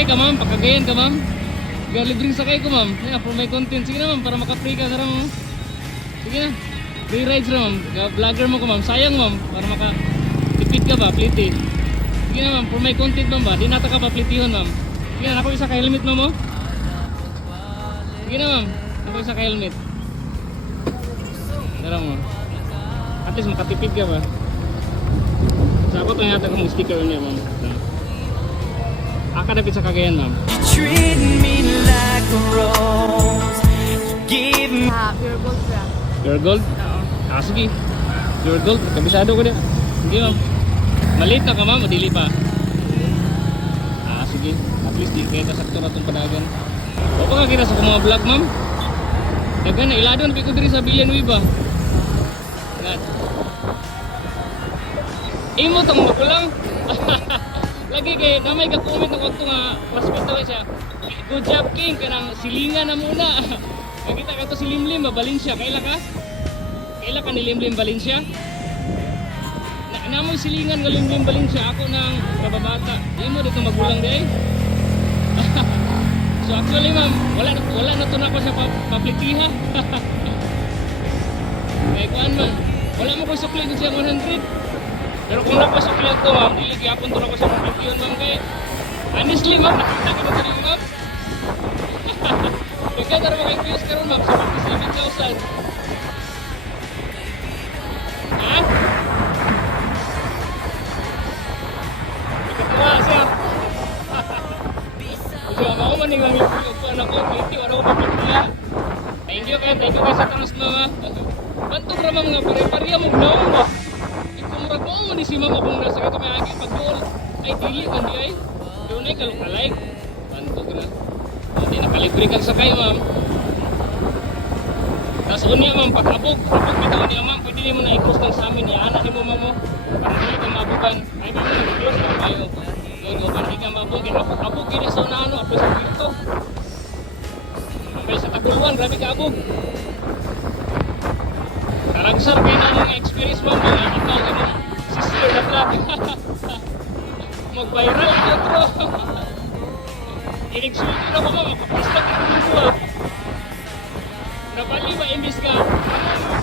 Sakay ka ma'am, pagkagayan ka ma'am. Libreng sakay ko ma'am. Yeah, for my content. Sige na ma'am, para maka-free ka na ma'am. Sige na. Free rides na ma'am. Vlogger mo ko ma'am. Sayang ma'am, para maka-tipid ka ba, pliti. Sige na ma'am, for my content ma'am ba. Di nata ka pa plitihon ma'am. Sige na, ako isa ka helmet mo mo. Sige na ma'am, ako isa ka helmet. Darang mo. At least makatipid ka ba. Sa ako ito yata kong sticker niya ma'am. Akadapit sa Cagayan ma'am. Treat me like a rose. Give me Pure gold ba? Pure gold? Oo. Ah sige. Pure gold, kabisado ko din. Sige ma'am. Maliit na ka ma'am, o dili pa? Ah sige. At least di kaya sakto na itong padagan. O pa ka kita sa mga vlog ma'am? Dagan na, iladon ko diri sa Villanueva. Yan. Imo tong magulang. Lagi kay namay ka-comment ng konto nga classmate daw siya. Good job king, kanang silingan na muna. Nakita ka to si Limlim ba Valencia, kaila ka? Kaila ka ni Limlim Valencia? Namoy silingan nga Limlim Valencia, ako nang kababata. Imo dito magulang day. So actually ma'am, wala na to na ako sa paplitiha. Kaya kuan man, wala mo ko sukli ko siya 100. Pero kung napasukli to ma'am, iligapon to na ko sa paplitiyon ma'am. Kaya honestly ma'am, nakita ko na ito rin ma'am. Kaya tara mo kay views karon ma'am, sa 57,000. Ha? Ikatawa siya. Kasi ako maning lang yung anak ko, hindi wala ko paplitiya. Thank you kayo sa tanos mama. Bantok ramang nga pare-pareha mo gnaon ba? Ikumurag mo ni si mama kung nasa ito may agi pag-goal. Ay dili man di ay. Doon ay kalok-alike. Bantok na. Hindi nakalibre kang sakay ma'am. Tapos unya ma'am, pag-abog bitaw niya ma'am, pwede mo na i-cross lang sa amin. Iaanak mo ma'am mo. Para hindi ka mabugan. Ay ma'am, nag-cross lang kayo. Ngayon, para hindi ka mabugin. Abog yun sa unano, apos sa dito. Kaya sa Taguluan, grabe ka abog. Talagsar kayo na mga experience mo, mga ikaw ka mong sister na vlog. Mag-viral ka bro. I-explain ko na ko mama, kapastak ka kung buwa. Nabali ba imbis ka?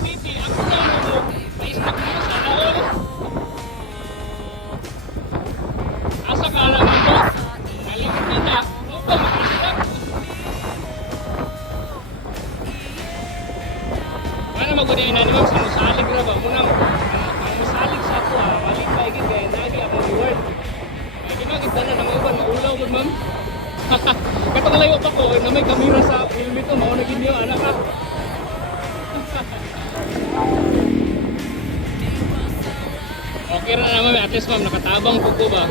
Titi, ako na mo, na-istak mo sa naon. Asa ka alam mo? Nalimutin na, mo ba mag-istak? Ano magudayin na ni ma'am sa musalig na ba? Munang, ang musalig sa ako malit pa higit kaya nagi akong reward. Kaya di magita na uban, maulaw mo ma'am. Katong layo pa ko, na may kamera sa helmet ko, maunagin niyo, anak ka. Okay na naman, at least ma'am, nakatabang po ko ba?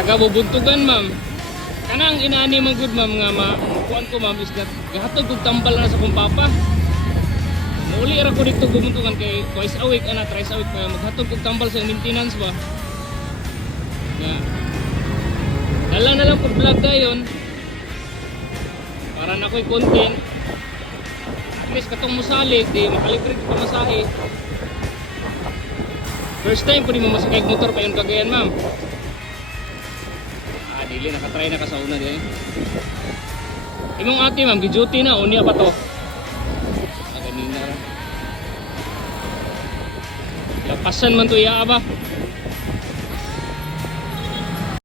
Taga-bubuntugan ma'am. Kanang inaani man good ma'am nga makuan ko ma'am is that gahatod kog tambal na sa kong papa. Muli ra ko dito gumuntungan kay twice a week ana thrice a week pa maghatod kog tambal sa maintenance ba. Nga. Dala na lang kog vlog dayon. Para na ko'y content. At least katong musalig di makalibre ko pamasahe. First time ko di mo masakay motor pa yung Cagayan ma'am. Dili nakatry na ka sa una din. Imong ate ma'am, gi-duty na unya pa to. Ganina ra. Lapasan man to iya ba?